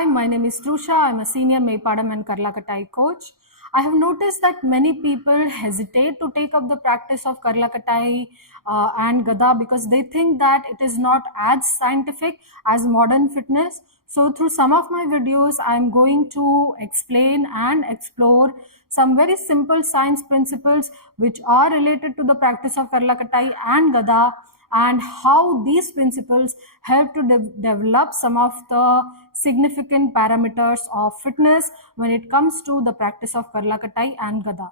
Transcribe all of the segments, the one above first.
Hi, my name is Trusha. I'm a senior Meipadam and Karlakatai coach. I have noticed that many people hesitate to take up the practice of Karlakatai and Gada because they think that it is not as scientific as modern fitness. So through some of my videos, I'm going to explain and explore some very simple science principles which are related to the practice of Karlakatai and Gada, and how these principles help to develop some of the significant parameters of fitness when it comes to the practice of Karlakatai and Gada.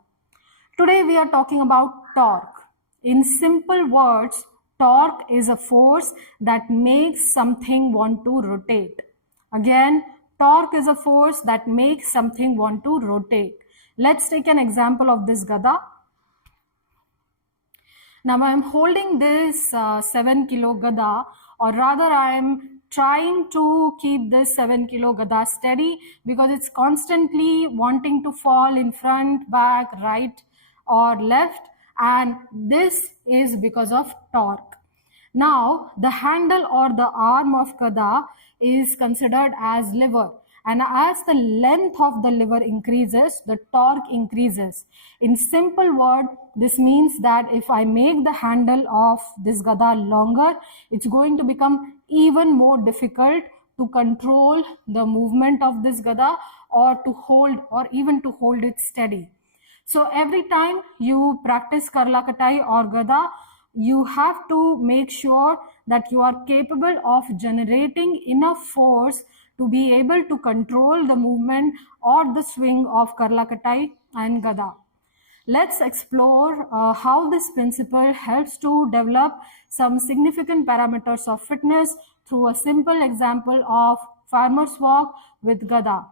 Today we are talking about torque. In simple words, torque is a force that makes something want to rotate. Again, torque is a force that makes something want to rotate. Let's take an example of this Gada. Now I am holding this 7 kilo Gada, or rather I am trying to keep this 7 kilo Gada steady because it's constantly wanting to fall in front, back, right or left, and this is because of torque. Now the handle or the arm of Gada is considered as lever, and as the length of the lever increases, the torque increases. In simple word, this means that if I make the handle of this Gada longer, it's going to become even more difficult to control the movement of this Gada, or to hold, or even to hold it steady. So every time you practice Karlakatai or Gada, you have to make sure that you are capable of generating enough force to be able to control the movement or the swing of Karlakatai and Gada. Let's explore how this principle helps to develop some significant parameters of fitness through a simple example of farmer's walk with Gada.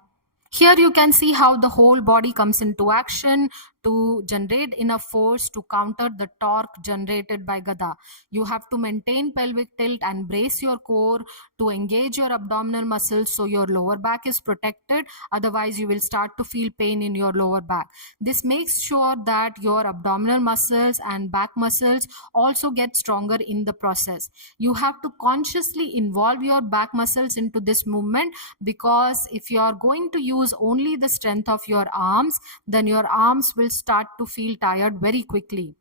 Here you can see how the whole body comes into action to generate enough force to counter the torque generated by Gada. You have to maintain pelvic tilt and brace your core to engage your abdominal muscles so your lower back is protected. Otherwise, you will start to feel pain in your lower back. This makes sure that your abdominal muscles and back muscles also get stronger in the process. You have to consciously involve your back muscles into this movement, because if you are going to use only the strength of your arms, then your arms will start to feel tired very quickly.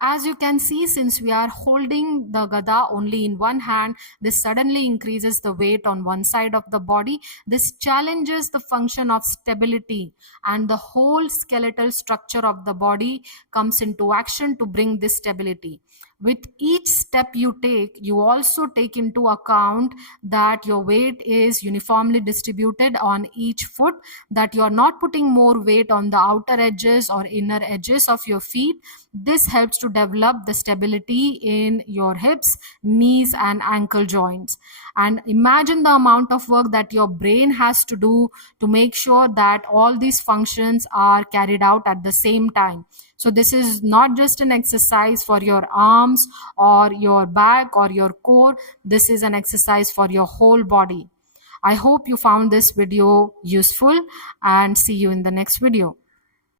As you can see, since we are holding the Gada only in one hand, this suddenly increases the weight on one side of the body. This challenges the function of stability, and the whole skeletal structure of the body comes into action to bring this stability. With each step you take, you also take into account that your weight is uniformly distributed on each foot, that you are not putting more weight on the outer edges or inner edges of your feet. This helps to develop the stability in your hips, knees, and ankle joints. And imagine the amount of work that your brain has to do to make sure that all these functions are carried out at the same time. So this is not just an exercise for your arms or your back or your core. This is an exercise for your whole body. I hope you found this video useful, and see you in the next video.